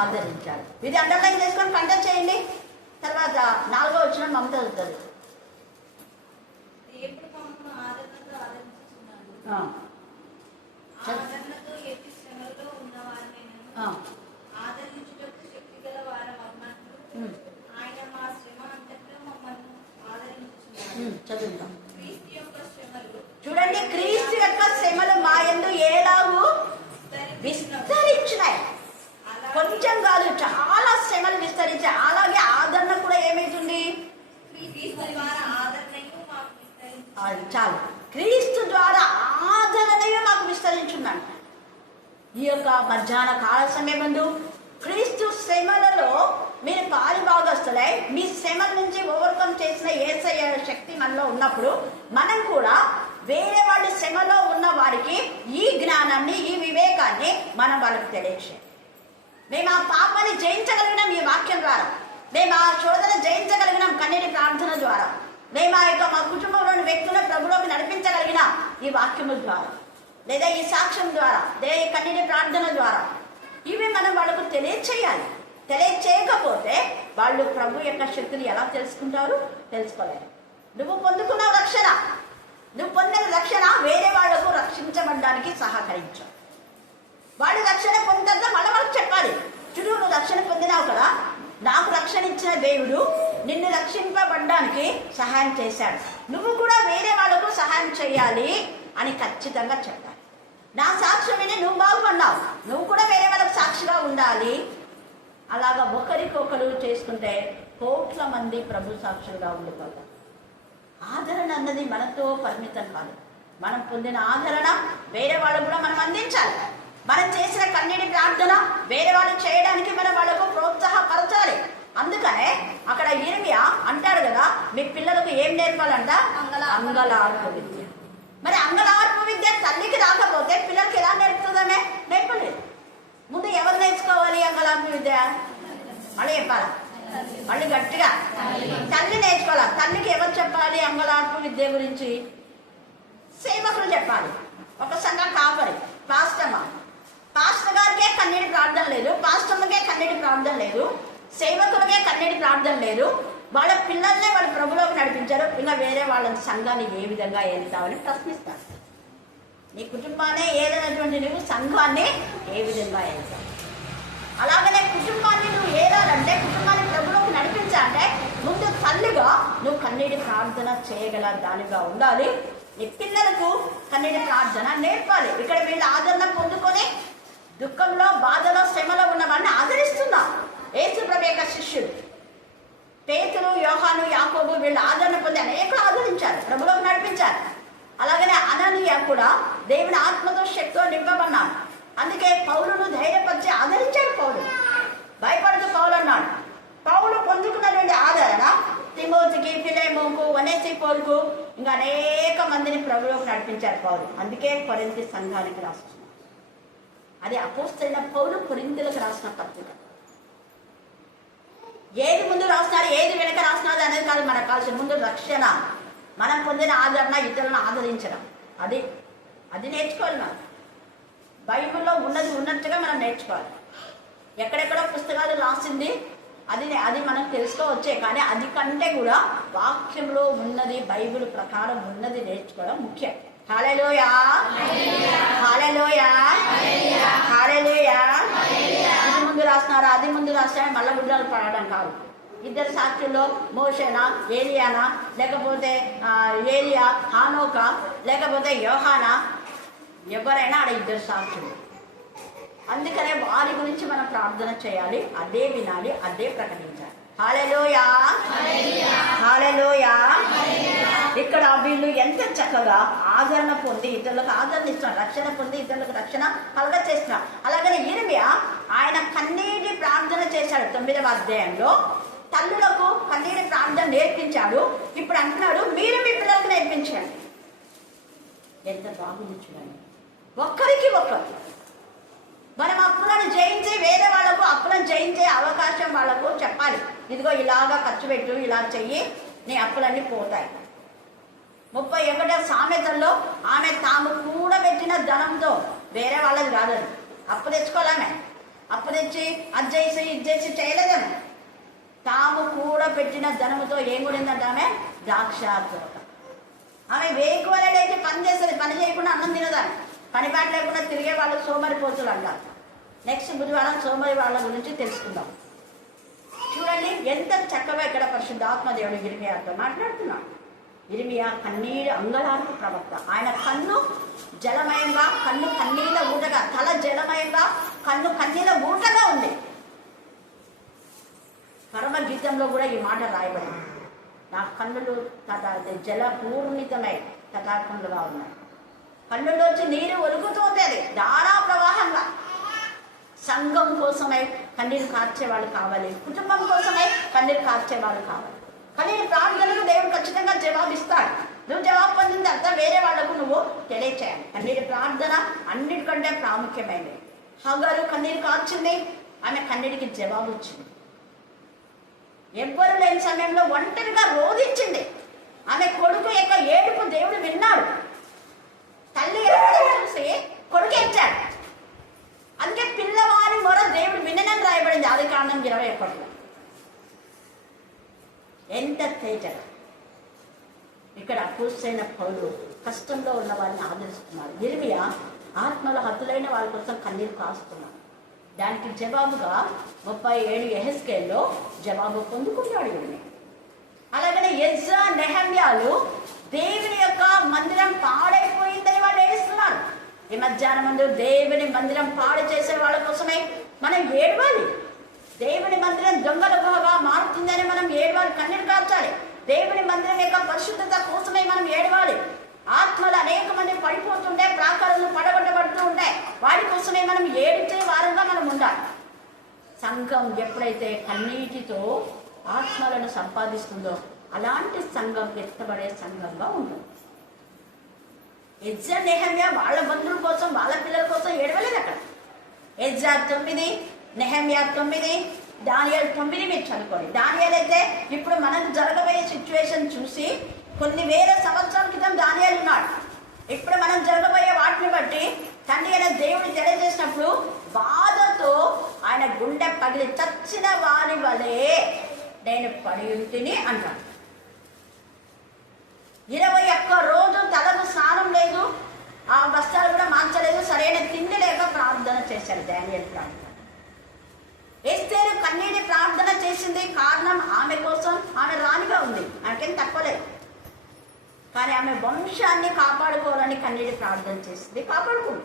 ఆదరించాడు. ఇది అండర్లైన్ చేసుకొని కంటెక్ట్ చేయండి. తర్వాత 4వ వచనం మమత అవుతుంది. చదువుతాం. చేయడం కాదు, చాలా శ్రమలు విస్తరించి అలాగే ఆదరణ కూడా ఏమైతుంది? అది చాలు, క్రీస్తు ద్వారా ఆదరణయే మాకు విస్తరించుందంట. ఈ యొక్క మధ్యాహ్న కాల సమయమందు క్రీస్తు శ్రమలలో మీరు పాలుభాగస్తులై మీ శ్రమల నుంచి ఓవర్కమ్ చేసిన యేసయ్య శక్తి మనలో ఉన్నప్పుడు మనం కూడా వేరే వాళ్ళ శ్రమలో ఉన్న వారికి ఈ జ్ఞానాన్ని, ఈ వివేకాన్ని మనం వాళ్ళకి తెలియచేయాలి. మేము ఆ పాపాన్ని జయించగలిగినాం ఈ వాక్యం ద్వారా, మేము ఆ శోధన జయించగలిగినాం కన్నీటి ప్రార్థన ద్వారా, మేము ఆ యొక్క మా కుటుంబంలోని వ్యక్తులను ప్రభులోకి నడిపించగలిగినాం ఈ వాక్యము ద్వారా, లేదా ఈ సాక్ష్యం ద్వారా, లేదా ఈ కన్నీటి ప్రార్థన ద్వారా. ఇవి మనం వాళ్ళకు తెలియచేయాలి. తెలియచేయకపోతే వాళ్ళు ప్రభు యొక్క శక్తిని ఎలా తెలుసుకుంటారు? తెలుసుకోలేరు. నువ్వు పొందుకున్న రక్షణ, నువ్వు పొందిన రక్షణ వేరే వాళ్లకు రక్షించబడడానికి సహకరించు. వాళ్ళు రక్షణ పొందుతా మళ్ళీ వాళ్ళకి చెప్పాలి, చూడు నువ్వు రక్షణ పొందినావు కదా, నాకు రక్షణ ఇచ్చిన దేవుడు నిన్ను రక్షింపబడడానికి సహాయం చేశాడు, నువ్వు కూడా వేరే వాళ్ళకు సహాయం చేయాలి అని ఖచ్చితంగా చెప్పాలి. నా సాక్ష్యం విని నువ్వు బాగుపడినావు, నువ్వు కూడా వేరే వాళ్ళకు సాక్షిగా ఉండాలి. అలాగా ఒకరికొకరు చేసుకుంటే కోట్ల మంది ప్రభు సాక్షులుగా ఉండిపోతారు. ఆదరణ అన్నది మనతో పరిమితం కాదు. మనం పొందిన ఆదరణ వేరే వాళ్ళకు కూడా మనం అందించాలి. మనం చేసిన కన్నీటి ప్రార్థన వేరే వాళ్ళు చేయడానికి మనం వాళ్ళకు ప్రోత్సాహపరచాలి. అందుకనే అక్కడ యిర్మీయా అంటాడు కదా, మీ పిల్లలకు ఏం నేర్పాలంట? అంగలార్పు విద్య. మరి అంగలార్పు విద్య తల్లికి రాకపోతే పిల్లలకి ఎలా నేర్పుతుందనే? నేర్పలేదు. ముందు ఎవరు నేర్చుకోవాలి అంగలార్పు విద్య? మళ్ళీ చెప్పాలా? మళ్ళీ గట్టిగా తల్లి నేర్చుకోవాలి. తల్లికి ఎవరు చెప్పాలి అంగలార్పు విద్య గురించి? సేవకులు చెప్పాలి. ఒక సంఘ కాపరి, పాస్టర్ గారికే కన్నీటి ప్రార్థన లేదు, పాస్టర్లకే కన్నీటి ప్రార్థన లేదు, సేవకులకే కన్నీటి ప్రార్థన లేదు. వాళ్ళ పిల్లల్నే వాళ్ళు ప్రభులోకి నడిపించారు. ఇంకా వేరే వాళ్ళ సంఘాన్ని ఏ విధంగా ఏలుతావని ప్రశ్నిస్తారు. నీ కుటుంబాన్ని ఏదైనటువంటి నువ్వు సంఘాన్ని ఏ విధంగా ఏలుతావు? అలాగనే కుటుంబాన్ని నువ్వు ఏదాలంటే, కుటుంబాన్ని ప్రభులోకి నడిపించాలంటే ముందు తల్లిగా నువ్వు కన్నీటి ప్రార్థన చేయగల దానిగా ఉండాలి. నీ పిల్లలకు కన్నీటి ప్రార్థన నేర్పాలి. ఇక్కడ వీళ్ళు ఆదరణ పొందుకొని దుఃఖంలో, బాధలో, శ్రమలో ఉన్న వాడిని ఆదరిస్తున్నాం. యేసు ప్రభు యొక్క శిష్యుడు పేతురు, యోహాను, యాకోబు వీళ్ళు ఆదరణ పొంది అనేక ఆదరించారు, ప్రభులోకి నడిపించారు. అలాగనే అననీయ కూడా దేవుని ఆత్మతో శక్తితో నింపబన్నాడు. అందుకే పౌలును ధైర్యపరిచి ఆదరించాడు. పౌలు భయపడుతూ పౌలు అన్నాడు. పౌలు పొందుకున్నటువంటి ఆదరణ తిమోతికి, ఫిలెమోనుకు, ఒనేసిఫోరుకు ఇంకా అనేక మందిని ప్రభులోకి నడిపించారు పౌలు. అందుకే కొరింథీ సంఘానికి రాస్తున్నారు. అది అపోస్తలుడైన పౌలు కొరింథీలకు రాసిన పత్రిక. ఏది ముందు రాస్తున్నారు, ఏది వెనక రాస్తున్నారు అనేది కాదు మనకు కావాల్సిన. ముందు రక్షణ, మనం పొందిన ఆదరణ, ఇతరులను ఆదరించడం, అది నేర్చుకోవాలి. మనం బైబిల్లో ఉన్నది ఉన్నట్టుగా మనం నేర్చుకోవాలి. ఎక్కడెక్కడో పుస్తకాలు రాసింది అది మనం తెలుసుకోవచ్చే, కానీ అది కంటే కూడా వాక్యంలో ఉన్నది, బైబిల్ ప్రకారం ఉన్నది నేర్చుకోవడం ముఖ్యం. హల్లెలూయా, హల్లెలూయా, హల్లెలూయా. ఇది ముందు రాస్తున్నారా, అది ముందు రాస్తారని మళ్ళీ గుడ్డలు పడడం కాదు. ఇద్దరు సాక్షుల్లో మోషేనా, ఏలియానా, లేకపోతే ఏలియా, హానోకా, లేకపోతే యోహానా, ఎవరైనా ఆడ ఇద్దరు సాక్షులు. అందుకనే వారి గురించి మనం ప్రార్థన చేయాలి, అదే వినాలి, అదే ప్రకటించాలి. హల్లెలూయా, హల్లెలూయా. ఇక్కడ వీళ్ళు ఎంత చక్కగా ఆదరణ పొంది ఇతరులకు ఆదరణ ఇస్తున్నారు, రక్షణ పొంది ఇతరులకు రక్షణ కలగ చేస్తున్నారు. అలాగనే యిర్మీయా ఆయన కన్నీటి ప్రార్థన చేశాడు. 9వ అధ్యాయంలో తల్లులకు కన్నీటి ప్రార్థన నేర్పించాడు. ఇప్పుడు అంటున్నాడు, మీరు మీ పిల్లలకు నేర్పించండి. ఎంత బాగుంది చూడండి. ఒక్కరికి ఒక్కరు మనం అప్పులను జయించి వేరే వాళ్ళకు అప్పులను జయించే అవకాశం వాళ్ళకు చెప్పాలి. ఇదిగో ఇలాగా ఖర్చు పెట్టు, ఇలా చెయ్యి, నీ అప్పులన్నీ పోతాయి. 31వ సామెతల్లో ఆమె తాము కూడబెట్టిన ధనంతో, వేరే వాళ్ళది కాదు, అప్పు తెచ్చుకోలేమే, అప్పు తెచ్చి అది చేసి ఇది చేసి చేయలేదేమో, తాము కూడబెట్టిన ధనముతో ఏం కూడిందంటే ఆమె ద్రాక్ష తోట. ఆమె వేకువలైతే పని చేస్తుంది, పని చేయకుండా అన్నం తినదాన్ని, పని పాట లేకుండా తిరిగే వాళ్ళు సోమరిపోతులు అంటారు. నెక్స్ట్ బుధవారం సోమరి వాళ్ళ గురించి తెలుసుకుందాం. చూడండి ఎంత చక్కగా ఇక్కడ పరిశుద్ధాత్మదేవుడు యిర్మీయాతో మాట్లాడుతున్నాడు. యిర్మీయా కన్నీరు అంగలార్పు ప్రవక్త. ఆయన కన్ను జలమయంగా, కన్ను కన్నీళ్ళ ఊటగా, తల జలమయంగా, కన్ను కన్నీళ్ళ ఊటగా ఉంది. గీతంలో కూడా ఈ మాట రాయబడింది. నా కన్నులు జల పూర్ణితమై తటాకంలుగా ఉన్నాయి. కన్నులోంచి నీరు ఒలుగుతుంది ధారా ప్రవాహంగా. సంఘం కోసమై కన్నీరు కార్చేవాళ్ళు కావాలి, కుటుంబం కోసమై కన్నీరు కార్చేవాళ్ళు కావాలి. కన్నీరు ప్రార్థనకు దేవుడు ఖచ్చితంగా జవాబిస్తాడు. నువ్వు జవాబు పొందిన తర్వాత వేరే వాళ్లకు నువ్వు తెలియచేయాలి. కన్నీరు ప్రార్థన అన్నిటికంటే ప్రాముఖ్యమైనది. హగరు కన్నీరు కార్చింది, ఆమె కన్నీటికి జవాబు వచ్చింది. ఎవ్వరు లేని సమయంలో ఒంటరిగా రోధించింది. ఆమె కొడుకు యొక్క ఏడుపు దేవుడు విన్నాడు. తల్లి చూసి కొడుకు ఏడ్చాడు. అందుకే పిల్లవారి మొర దేవుడు వినని రాయబడింది ఆదికాండం 21. ఎంత తేజ! ఇక్కడ అపోస్తలుడైన పౌలు కష్టంలో ఉన్న వారిని ఆదరిస్తున్నారు. యిర్మీయా ఆత్మల హతులైన వారి కోసం కన్నీరు కాస్తున్నారు. దానికి జవాబుగా 37 యెహెజ్కేలులో జవాబు పొందుకున్నాడు యిర్మీయా. అలాగనే ఎజ్రా, నెహమ్యాలు దేవుని యొక్క మందిరం పాడైపోయిందని వాళ్ళు ఏడుస్తున్నారు. ఈ మధ్యాహ్నం ముందు దేవుని మందిరం పాడు చేసే వాళ్ళ కోసమే మనం ఏడవాలి. దేవుని మందిరం దొంగల గుహగా మారుతుందని మనం ఏడవాలి, కన్నీరు కార్చాలి. దేవుని మందిరం యొక్క పరిశుద్ధత కోసమే మనం ఏడవాలి. ఆత్మలు అనేక మంది పడిపోతుంటే, ప్రాకారాలు పడగొట్టబడుతూ ఉంటాయి. వాటి కోసమే మనం ఏడిచే వారంగా మనం ఉండాలి. సంఘం ఎప్పుడైతే కన్నీటితో ఆత్మలను సంపాదిస్తుందో అలాంటి సంఘం ఎత్తబడే సంఘంగా ఉంటుంది. ఎజ్రా, నెహమ్యా వాళ్ళ బంధువుల కోసం, వాళ్ళ పిల్లల కోసం ఏడవలేదు అక్కడ. ఎజ్రా 9, నెహమ్యా 9, దానియేలు 9 మీరు చదువుకోండి. దానియేలు అయితే ఇప్పుడు మనకు జరగబోయే సిచ్యువేషన్ చూసి కొన్ని వేల సంవత్సరాల క్రితం దానియేలు ఉన్నాడు. ఇప్పుడు మనం జరగబోయే వాటిని బట్టి తండ్రి అయిన దేవుడు తెలియజేసినప్పుడు బాధతో ఆయన గుండె పగిలి చచ్చిన వారి వలె నేను పడి ఉంటిని అంటాడు. 21 రోజు తలకు స్నానం లేదు, ఆ వస్త్రాలు కూడా మార్చలేదు, సరైన తిండి లేక ప్రార్థన చేశాడు దానియేలు. ప్రార్థన ఎస్తేరు కన్నీటి ప్రార్థన చేసింది. కారణం ఆమె కోసం, ఆమె రాణిగా ఉంది, ఆమెకేం తప్పలేదు. కానీ ఆమె వంశాన్ని కాపాడుకోవాలని కన్నీటి ప్రార్థన చేసింది, కాపాడుకుంది.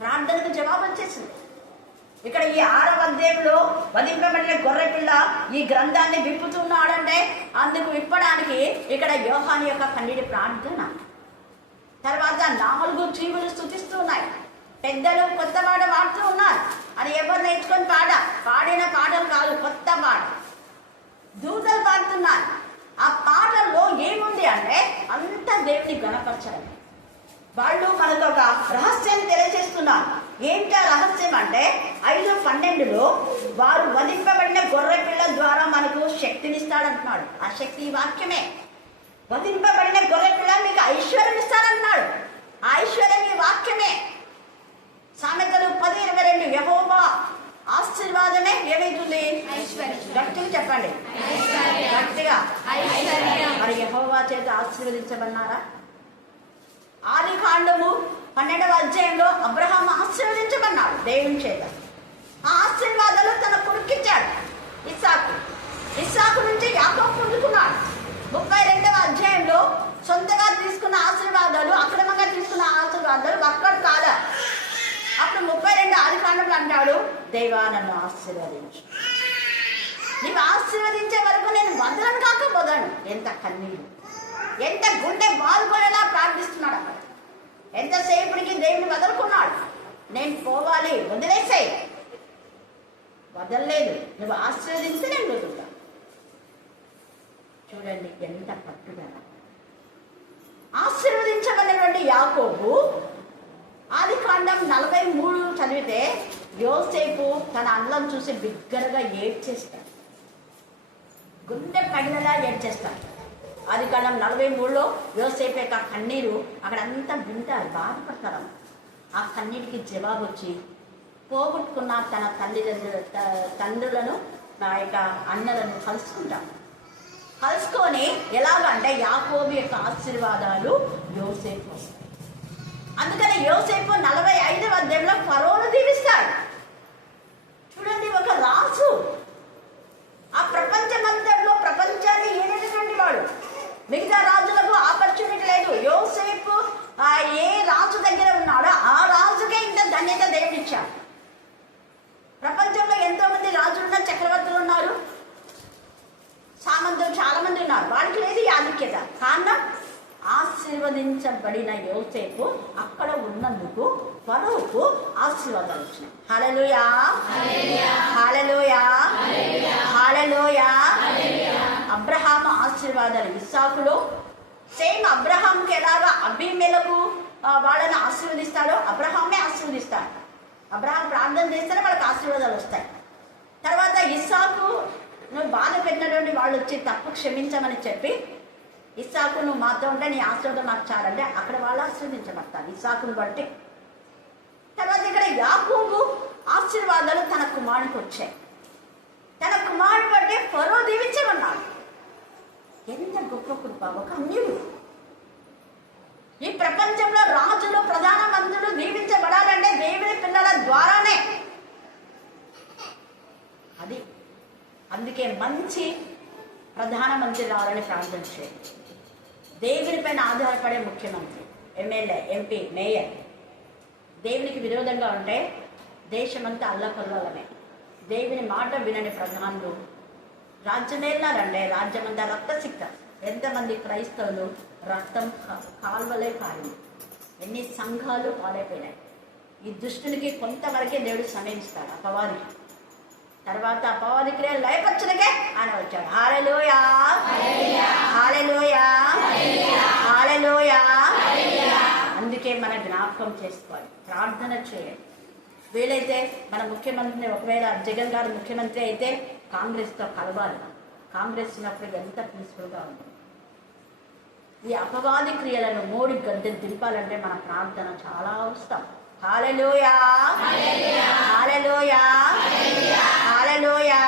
ప్రార్థనకు జవాబు వచ్చేసింది. ఇక్కడ ఈ 6వ అధ్యాయంలో వధింపబడిన గొర్రెపిల్ల ఈ గ్రంథాన్ని విప్పుతున్నాడంటే అందుకు విప్పడానికి ఇక్కడ యోహాను యొక్క కన్నీటి ప్రార్థన. తర్వాత 4 జీవులు స్తుతిస్తున్నాయి. పెద్దలు కొత్త పాట పాడుతూ ఉన్నారు. అది ఎవరు నేర్చుకొని పాడిన పాటలు కాదు, కొత్త పాట. దూతలు పాడుతున్నారు. ఆ పాటల్లో ఏముంది అంటే అంత దేవుని గణపరచడం. వాళ్ళు మనకు ఒక రహస్యాన్ని తెలియజేస్తున్నారు. ఏంటి ఆ రహస్యం అంటే 5:12లో వారు వధింపబడిన గొర్రె పిల్ల ద్వారా మనకు శక్తినిస్తాడంటున్నాడు. ఆ శక్తి ఈ వాక్యమే. వధింపబడిన గొర్రె పిల్ల మీకు ఐశ్వర్యం ఇస్తాడంటున్నాడు. ఆ ఐశ్వర్యం ఈ వాక్యమే. సామెతలు 10:22 యెహోవా ఆశీర్వాదమే ఏమైతుంది? గట్టిగా చెప్పండి, గట్టిగా. మరి యెహోవా చేత ఆశీర్వదించబడినారా? ఆదికాండము 12వ అధ్యాయంలో అబ్రహాం ఆశీర్వదించబడ్డాడు దేవుని చేత. ఆ ఆశీర్వాదాలు తన కొడుకిచ్చాడు ఇస్సాకు నుంచి యాకోబు పొందుకున్నాడు. 32వ అధ్యాయంలో సొంతగా తీసుకున్న ఆశీర్వాదాలు, అక్రమంగా తీసుకున్న ఆశీర్వాదాలు అక్కడ కాదా. అప్పుడు 32 ఆదికాండంలో అంటాడు, దేవా నన్ను ఆశీర్వదించు. నీవు ఆశీర్వదించే వరకు నేను వదలను కాక వదలను. ఎంత కన్నీరు, ఎంత గుండె బాధపడేలా ప్రార్థిస్తున్నాడు అక్కడ. ఎంతసేపటికి దేవుని వదులుకున్నాడు. నేను పోవాలి, వదిలేసాయి. వదలలేదు. నువ్వు ఆశీర్వదిస్తే నేను వదులుతా. చూడండి ఎంత పట్టుదల. ఆశీర్వదించబడినటువంటి యాకోబు ఆదికాండం 43 చదివితే యోసేపు తన అన్నం చూసి బిగ్గరగా ఏడ్చేస్తాడు. గుండె పగిలేలా ఏడ్చేస్తాడు. ఆదికాండం 43లో యోసేపు యొక్క కన్నీరు అక్కడంతా వింటారు, బాధపడతారు. ఆ కన్నీటికి జవాబు వచ్చి పోగొట్టుకున్న తన తండ్రులను, నా యొక్క అన్నలను కలుసుకొని ఎలాగంటే యాకోబు యొక్క ఆశీర్వాదాలు యోసేపు వస్తాయి. అందుకని యోసేపు 45వ అధ్యాయంలో ఫరోను దీవిస్తాడు. చూడండి, ఒక రాజు ఆ ప్రపంచమంతట్లో ప్రపంచాన్ని ఏలేటటువంటి వాడు. మిగతా రాజులకు ఆపర్చునిటీ లేదు. యోసేపు ఏ రాజు దగ్గర ఉన్నాడో ఆ రాజుకే ఇంత ధన్యత దేవుడిచ్చాడు. ప్రపంచంలో ఎంతో మంది రాజులున్న చక్రవర్తులు ఉన్నారు. ఆశీర్వదించబడిన యోసేపు అక్కడ ఉన్నందుకు ఫరోకు ఆశీర్వాదాలు వచ్చినాయి. హల్లెలూయా, హల్లెలూయా, హల్లెలూయా. అబ్రహాము ఆశీర్వాదాలు ఇస్సాకులో, సేమ్ అబ్రహాంకి ఎలాగా అబీమెలకు వాళ్ళని ఆశీర్వదిస్తాడో అబ్రహామే ఆశీర్వదిస్తాడు. అబ్రహాం ప్రార్థన చేస్తేనే వాళ్ళకి ఆశీర్వాదాలు వస్తాయి. తర్వాత ఇస్సాకు నువ్వు బాధ పెట్టినటువంటి వాళ్ళు వచ్చి తప్పు క్షమించమని చెప్పి, ఇస్సాకు నువ్వు మాతో ఉంటే నీ ఆశీర్వాదం మాకు చాలంటే అక్కడ వాళ్ళు ఆశీర్వదించబడతారు ఇస్సాకును బట్టి. తర్వాత ఇక్కడ యాకోబు ఆశీర్వాదాలు తన కుమారుడికి వచ్చాయి. తన కుమారుడు బట్టి ఫరో దీవించమన్నాడు. ఎంత గొప్ప కృప! ఒక అన్యుడు ఈ ప్రపంచంలో రాజులు, ప్రధానమంత్రులు దీవించబడాలంటే దేవుని పిల్లల ద్వారానే. అది అందుకే మంచి ప్రధానమంత్రి రావాలని ప్రార్థన చేయండి. దేవుని పైన ఆధారపడే ముఖ్యమంత్రి, ఎమ్మెల్యే, ఎంపీ, మేయర్ దేవునికి విరోధంగా ఉంటే దేశమంతా అల్లకల్లోలమే. దేవుని మాట వినని ప్రధానులు రాజ్యం ఏళ్ళారంటే రాజ్యమంతా రక్తసిక్త. ఎంతమంది క్రైస్తవులు రక్తం కాల్వలే కారింది. ఎన్ని సంఘాలు పాడైపోయినాయి. ఈ దుష్టునికి కొంతవరకే దేవుడు సమయం ఇస్తాడు, అపవాదికి. తర్వాత అపవాది క్రియలు లయపరచడానికే ఆయన వచ్చాడు. హల్లెలూయా, హల్లెలూయా, హల్లెలూయా. అందుకే మన జ్ఞాపకం చేసుకోవాలి, ప్రార్థన చేయాలి. వీలైతే మన ముఖ్యమంత్రిని, ఒకవేళ జగన్ గారు ముఖ్యమంత్రి అయితే కాంగ్రెస్తో కలవాలి. కాంగ్రెస్ ఉన్నప్పుడు ఎంత పీస్ఫుల్గా ఉంటుంది. ఈ అపవాది క్రియలను మోడి గద్దెలు దింపాలంటే మన ప్రార్థన చాలా అవసరం. హల్లెలూయా, హల్లెలూయా, హల్లెలూయా.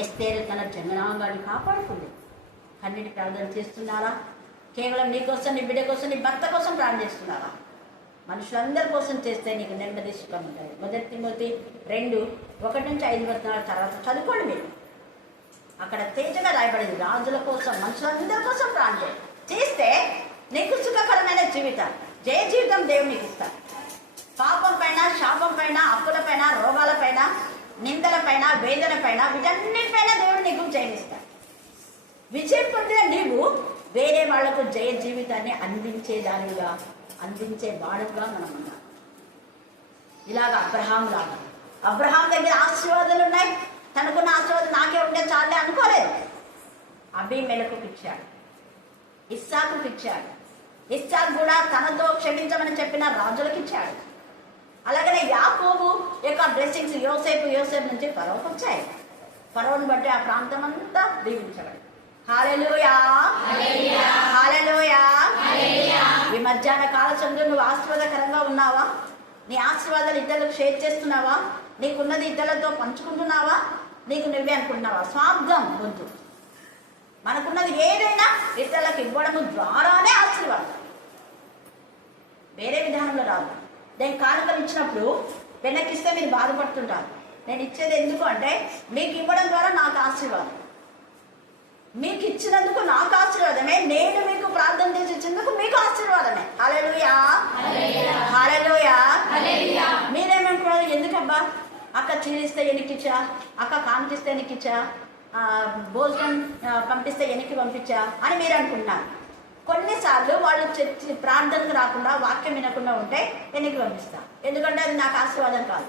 ఎస్తేరు తన జనాంగాన్ని కాపాడుకుంది. కన్నీటి ప్రార్థన చేస్తున్నారా? కేవలం నీ కోసం, నీ బిడ్డ కోసం, నీ భర్త కోసం ప్రార్థన చేస్తున్నారా? మనుషులందరి కోసం చేస్తే నీకు నెమ్మది సుఖం ఉంటుంది. 1 తిమోతి 2:1-5 తర్వాత చదువుకోండి మీరు. అక్కడ తేజగా రాయబడింది, రాజుల కోసం, మనుషులందరి కోసం ప్రార్థన చేస్తే నీకు సుఖకరమైన జీవితం, జయ జీవితం దేవుడు నీకు ఇస్తాడు. పాపం పైన, శాపం పైన, అప్పుల పైన, రోగాల పైన, నిందల పైన, వేదన పైన, వీటన్నిటిపైన దేవుడు నీకు జయమిస్తాడు. విజయం పొందిన నీవు వేరే వాళ్లకు జయ జీవితాన్ని అందించే వాడుగా మనం ఉన్నాం. ఇలాగ అబ్రహాం లాగా. అబ్రహాం దగ్గర ఆశీర్వాదాలు ఉన్నాయి. తనకున్న ఆశీర్వాదం నాకే ఉంటే చాలే అనుకోలేదు. అబీమెలకుకి ఇచ్చాడు, ఇస్సాకుకి ఇచ్చాడు. ఇస్సాకు కూడా తనతో క్షమించమని చెప్పిన రాజులకు ఇచ్చాడు. అలాగనే యాకోబు యొక్క బ్లెస్సింగ్స్ యోసేపు నుంచి ఫరోకు వచ్చాయి. ఫరోని బట్టి ఆ ప్రాంతం అంతా దీవించబడి. హల్లెలూయా, హల్లెలూయా. ఈ మధ్యాహ్న కాల సమయంలో నువ్వు ఆశీర్వాదకరంగా ఉన్నావా? నీ ఆశీర్వాదాలు ఇతరులకు షేర్ చేస్తున్నావా? నీకున్నది ఇతరులతో పంచుకుంటున్నావా? నీకు నువ్వే అనుకుంటున్నావా? స్వార్థం వద్దు. మనకున్నది ఏదైనా ఇతరులకు ఇవ్వడం ద్వారానే ఆశీర్వాదం, వేరే విధానంలో రాదు. నేను కానుకలు ఇచ్చినప్పుడు వెనక్కిస్తే మీరు బాధపడుతుంటారు. నేను ఇచ్చేది ఎందుకు అంటే మీకు ఇవ్వడం ద్వారా నాకు ఆశీర్వాదం, మీకు ఇచ్చినందుకు నాకు ఆశీర్వాదమే, నేను మీకు ప్రార్థన చేసి ఇచ్చినందుకు మీకు ఆశీర్వాదమే. హల్లెలూయా, హల్లెలూయా. మీరేమనుకున్నారు? ఎందుకబ్బా అక్క చీరిస్తే ఎనికిచ్చా, అక్క కాంతిస్తే ఎనికిచ్చా, భోజనం పంపిస్తే ఎనికి పంపించా అని మీరు అనుకుంటున్నారు. కొన్నిసార్లు వాళ్ళు ప్రార్థనకు రాకుండా, వాక్యం వినకుండా ఉంటే ఎనికి పంపిస్తా. ఎందుకంటే అది నాకు ఆశీర్వాదం కాదు.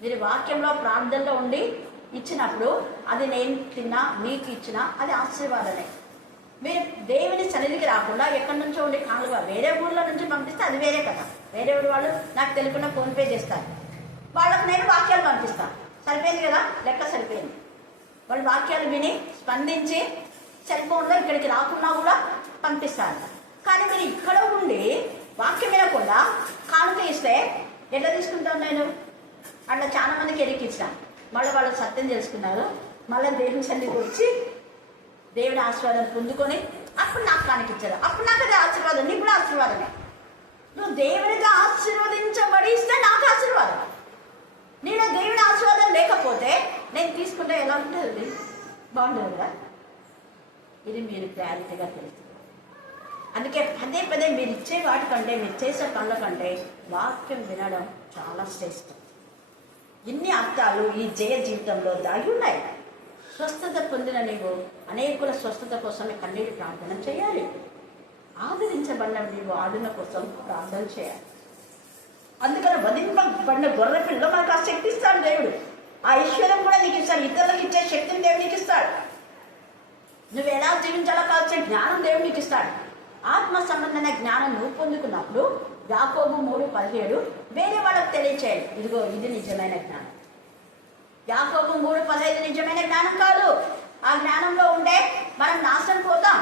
మీరు వాక్యంలో, ప్రార్థనలో ఉండి ఇచ్చినప్పుడు అది నేను తిన్నా, మీకు ఇచ్చినా అది ఆశీర్వాదమే. మీరు దేవుని సన్నిధికి రాకుండా ఎక్కడి నుంచో ఉండి కానుగా వేరే ఊళ్ళో నుంచి పంపిస్తే అది వేరే కదా. వేరే ఊరు వాళ్ళు నాకు తెలియకుండా ఫోన్పే చేస్తారు, వాళ్ళకు నేను వాక్యాలు పంపిస్తాను. సరిపోయింది కదా, లెక్క సరిపోయింది. వాళ్ళు వాక్యాలు విని స్పందించి సెల్ ఫోన్లో ఇక్కడికి రాకుండా కూడా పంపిస్తారు. కానీ మీరు ఇక్కడ ఉండి వాక్యం వినకుండా కానుక ఇస్తే ఎట్లా తీసుకుంటాను నేను? అట్లా చాలా మందికి ఎరికిచ్చాను. మళ్ళీ వాళ్ళు సత్యం తెలుసుకున్నారు, మళ్ళీ దేవుని సన్నిధికి వచ్చి దేవుని ఆశీర్వాదం పొందుకొని అప్పుడు నాకు కానికిచ్చారు. అప్పుడు నాకు అది ఆశీర్వాదం, నీకు కూడా ఆశీర్వాదమే. నువ్వు దేవునిగా ఆశీర్వదించబడి ఇస్తే నాకు ఆశీర్వాదం. నేను దేవుని ఆశీర్వాదం లేకపోతే నేను తీసుకుంటే ఎలా ఉంటుంది? బాగుంటుంది కదా. ఇది మీరు క్లారిటీగా తెలుస్తుంది. అందుకే పదే పదే మీరు ఇచ్చే వాటికంటే, మీరు చేసే పనుల కంటే వాక్యం వినడం చాలా శ్రేష్టం. ఇన్ని అర్థాలు ఈ జయ జీవితంలో దాగి ఉన్నాయి. స్వస్థత పొందిన నీవు అనేకుల స్వస్థత కోసమే కన్నీటి ప్రార్థన చేయాలి. ఆదరించబడిన నీవు ఆడిన కోసం ప్రార్థన చేయాలి. అందుకని వధింపబడిన గొర్రె పిల్ల మనకు ఆ శక్తి ఇస్తాడు దేవుడు. ఆ ఐశ్వర్యం కూడా నీకు ఇస్తాడు. ఇతరులకు ఇచ్చే శక్తిని దేవుడు నీకు ఇస్తాడు. నువ్వు ఎలా జీవించాలో కావాల్సిన జ్ఞానం దేవుడు నీకు ఇస్తాడు. ఆత్మ సంబంధమైన జ్ఞానం నువ్వు పొందుకున్నప్పుడు యాకోబు 3:17 వేరే వాళ్ళకి తెలియచేయాలి. ఇదిగో ఇది నిజమైన జ్ఞానం. యాకోబు 3:15 నిజమైన జ్ఞానం కాదు. ఆ జ్ఞానంలో ఉండే మనం నాశనం పోతాం.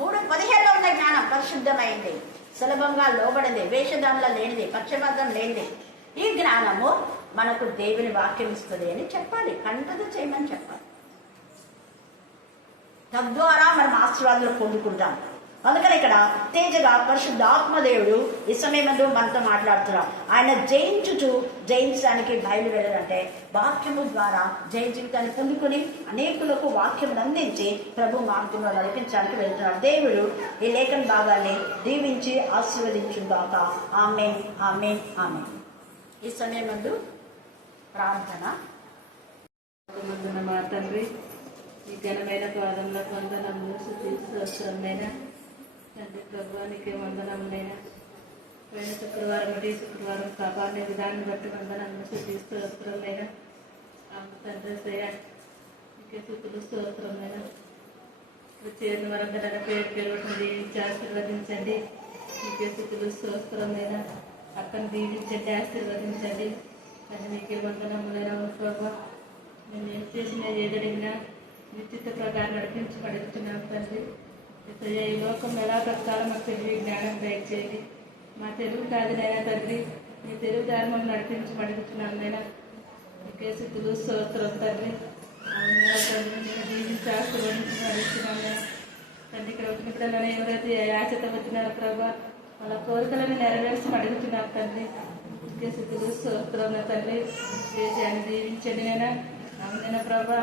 3:17లో ఉన్న జ్ఞానం పరిశుద్ధమైంది, సులభంగా లోబడింది, వేషధానుల లేనిది, పక్షపాతం లేనిది. ఈ జ్ఞానము మనకు దేవుని వాక్యం ఇస్తుంది అని చెప్పాలి, కంటది చేయమని చెప్పాలి. తద్వారా మనం ఆశీర్వాదాలు పొందుకుంటాం. అందుకని ఇక్కడ తేజగా పరిశుద్ధ ఆత్మదేవుడు ఈ సమయంలో మనతో మాట్లాడుతున్నాం. ఆయన జయించడానికి బయలువెళ్ళాలంటే వాక్యము ద్వారా జయ జీవితాన్ని పొందుకుని అనేకులకు వాక్యం అందించి ప్రభు మార్గంలో నడిపించడానికి వెళ్తున్నాడు. దేవుడు ఈ లేఖన భాగాన్ని దీవించి ఆశీర్వదించుగాక. ఆమేన్, ఆమేన్, ఆమేన్. ఈ సమయంలో ప్రార్థన. మా తండ్రి, ఈ ఘనమైన పాదంలో వందనములు, స్తుతిస్తోత్రములైన తండ్రి ప్రభువా, నీకే వందనములైన పోయిన శుక్రవారం కాపాడిన విధాన్ని బట్టి వందనములు, స్తుతిస్తోత్రములైన తండ్రి శ్రేయ నీకే స్తుతులు స్తోత్రములైన. చేరిన వారందరూ పేరు పేరుని దీవించి ఆశీర్వదించండి. నీకే స్తుతులు స్తోత్రములైన. అక్కను దీవించండి, ఆశీర్వదించండి. అది నీకే వందనములైన ప్రభువా. నేను ఏం చేసినా ఏదడిగినా నిశ్చిత ప్రకారం నడిపించబడుతున్నాం తండ్రి. ఈ లోకం ఎలా బ్రతకాలో మాకు తెలివి జ్ఞానం దయచేయండి. మా తెలుగు కాదునైనా తండ్రి, మీ తెలుగు ధర్మం నడిపించబడుతున్నాం నైనా. నీకే స్తుతులు స్తోత్రం తండ్రి. అవునా తండ్రి, నేను జీవించి ఆశీర్వదించబడుతున్నాను తండ్రి. ఇక్కడ వచ్చినప్పుడల్లా ఎవరైతే ఆశతో వచ్చినారో ప్రభా, వాళ్ళ కోరికలను నెరవేర్చి అడుగుతున్నాం తండ్రి. నీకే స్తుతులు స్తోత్రం తండ్రి. దేశాన్ని దీవించండి నైనా. అవునైనా ప్రభా,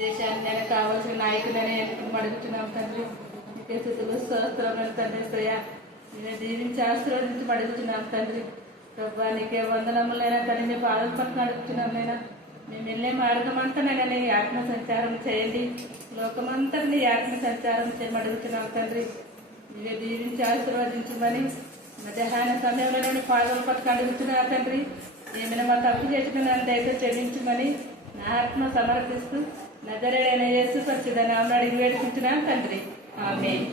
దేశాన్ని నేను కావాల్సిన నాయకులని ఎన్నుకుని అడుగుతున్నాం తండ్రి. నీకే స్తుతులు స్తోత్రములు తండ్రి. శ్రేయ నేను దీవించి ఆశీర్వదించి అడుగుతున్నాం తండ్రి. ప్రభా, నీకే వందనములైనా తండ్రి. నీ పాదం పక్కన అడుగుతున్నాం నైనా. మేము వెళ్ళే మార్గమంతా నైనా నీ ఆత్మ సంచారం చేయండి. లోకమంతా నీ ఆత్మ సంచారం చేయమడుగుతున్నాం తండ్రి. నీవే దీవించి ఆశీర్వదించమని మధ్యాహ్న సమయంలో నేను పాదం పక్కన అడుగుతున్నా తండ్రి. ఏమైనా మా తప్పు చేసిన నన్ను దయచేసి చెల్లించమని నా ఆత్మ సమర్పిస్తూ నజరేయుడైన యేసు పరిశుద్ధ నామమున అడిగి వేడుకుంటున్నాను తండ్రి. ఆమేన్.